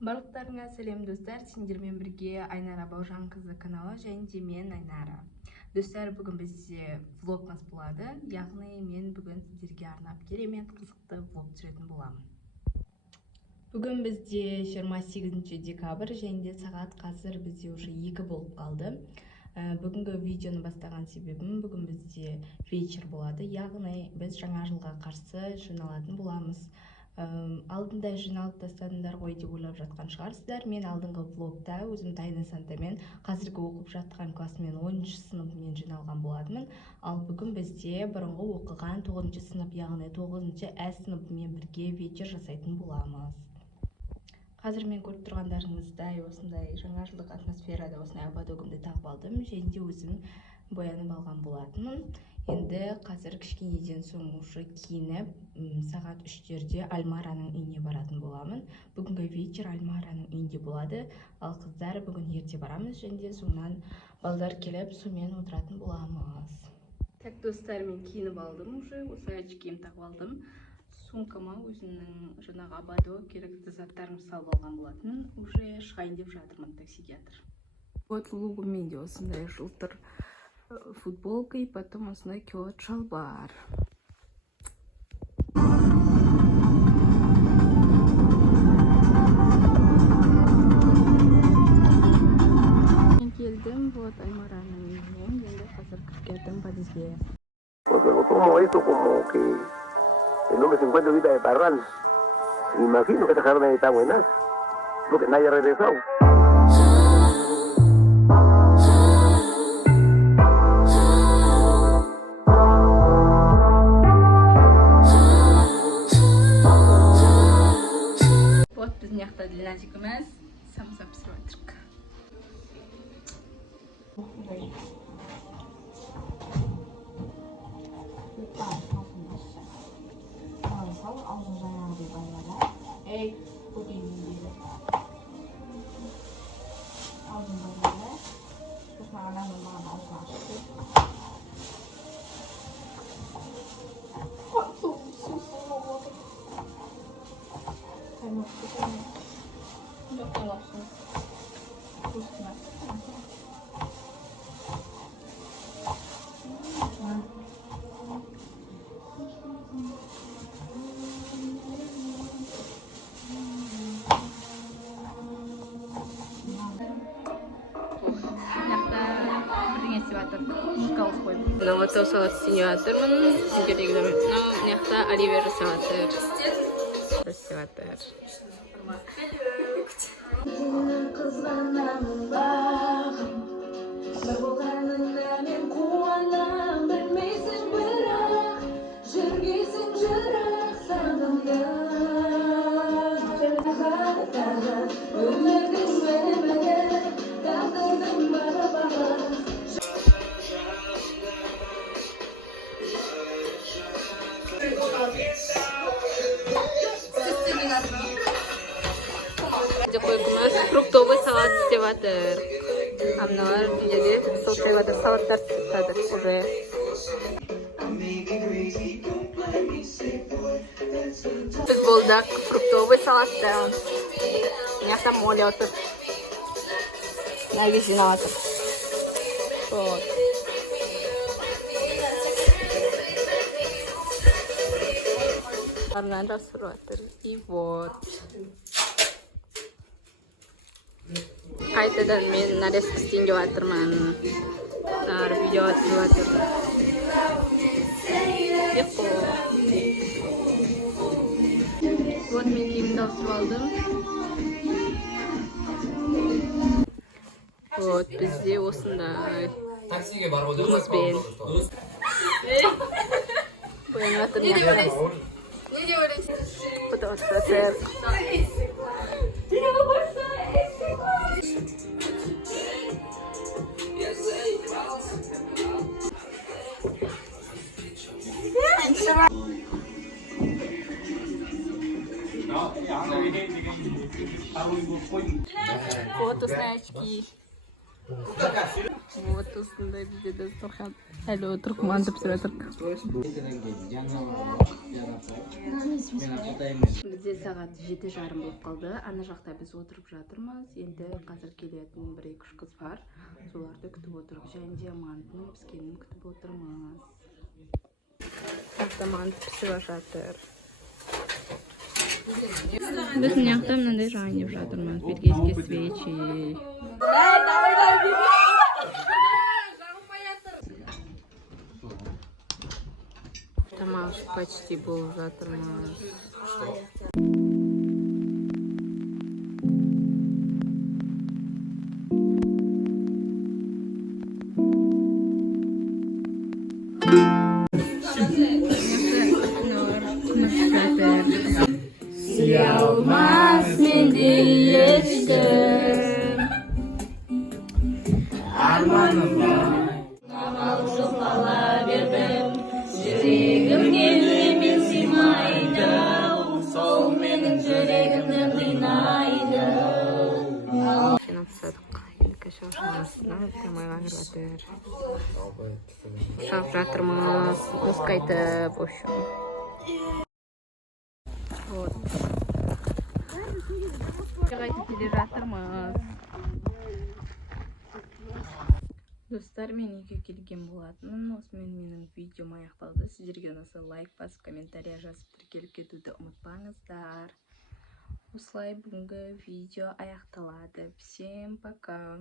Барлықтарыңа сәлем достар, сендермен бірге Айнара Баужанқызы каналы және де мен Айнара. Достар, бүгін бізде влогымыз болады, яғни мен бүгін сіздерге арнап керемет қызықты влог түсіретін боламын. Бүгін бізде 28 декабрь және де сағат қазір бізде уже 2 болып қалды. Бүгінгі видеоны бастаған себебім бүгін бізде вечер болады, яғни біз жаңа жылға қарсы жиналатын боламыз. Алдында жиналып тастадыңдар ғой деп ойлап жатқан шығарсыздар. Мен алдыңғы влогта өзім Тайна Сантамен қазіргі оқып жатқан классымен 10-шы сыныпымен жиналған болатынмын. Ал бүгін бізде бұрынғы оқыған 9-шы сынып, яғни 9-шы Ә сыныбымен бірге вечер жасайтын боламыз. Қазір мен көріп тұрғандарыңыздай осындай жаңа жылдық атмосферада осындай ободогымды тағып алдым және де өзім боянып алған болатынмын. Енді қазір кішкенеден соң уже киініп, сағат 3-терде Альмараның үйіне баратын боламын. Бүгінгі вечер Альмараның үйінде болады, ал қыздар бүгін ерте барамыз және де соңынан балдар келіп сумен отыратын боламыз. Так, достар, мен киініп алдым уже, осы очкиім тағып алдым. Сумкама өзімнің жаңағы ободо керекті заттарымды салып алған болатын. Уже шығайын деп жатырмын, таксиге жатыр. Вот лугым менде осындай жылтыр футболка и потом осындай килот шалбар. Мен келдім, вот Аймараның үйіне, енді қазір кіріп келдім подъездге. Porque lo tomo esto como que el hombre se encuentra ahorita de parrán. Imagino que esta carne está buena, porque nadie ha regresado. Вот біздің яқта длиннатикіміз самса пісіріп отырық. Эй, купи мне. Вкусно. Наватау салат істеп жатырмын. Сендерге мына жақта оливье жасап жатыр. Фруктовый салат істеп жатыр. Мыналар үйде сылтап жатыр, салаттар істеп жатыр уже. Біз болдық фруктовый салатта. Мына жақта моле отыр. Наргиз жинап жатыр. Вот. Арнан жасырып жатыр. И вот. Қайтадан мен нарезка істейін деп жатырмын. Видео түсіріп жатыр. Вот мен киімді ауыстырып алдым. Вот бізде осындай жұмыспен боянып жатырмын. Не деп потому что сэр. Вот очки. Вот осындай бізде дастархан әлі отырып мантып түсіріп отырық. Бізде сағат 7:30 болып қалды. Ана жақта біз отырып жатырмыз. Енді қазір келетін 1-2 қыз бар. Соларды күтіп отырып, және де мантының піскенін күтіп отырмыз. Жақта манты пісіп жатыр. Біз мына жақта мынандай жанып жатырмыз. Бергеске свечи. Тамақ почти болып жатырмыз. Сиялмас менде ешкім, арманым бар. Намалсыз қала бердім, жүрегімде мен сыймайды, сол менің жүрегімді қинайды. Жинап тастадық. Енді кәшек шамасына тамайға кіріп жатыр. Шап жатырмыз, қосқайтып, в общем. Вот. Қайтып келе жатырмыз. Достар, мен үйге келген болатынмын. Осымен менің видеом аяқталды. Сіздерге ұнаса лайк басып, комментария жазып тіркеліп кетуді ұмытпаңыздар. Осылай бүгінгі видео аяқталады. Всем пока.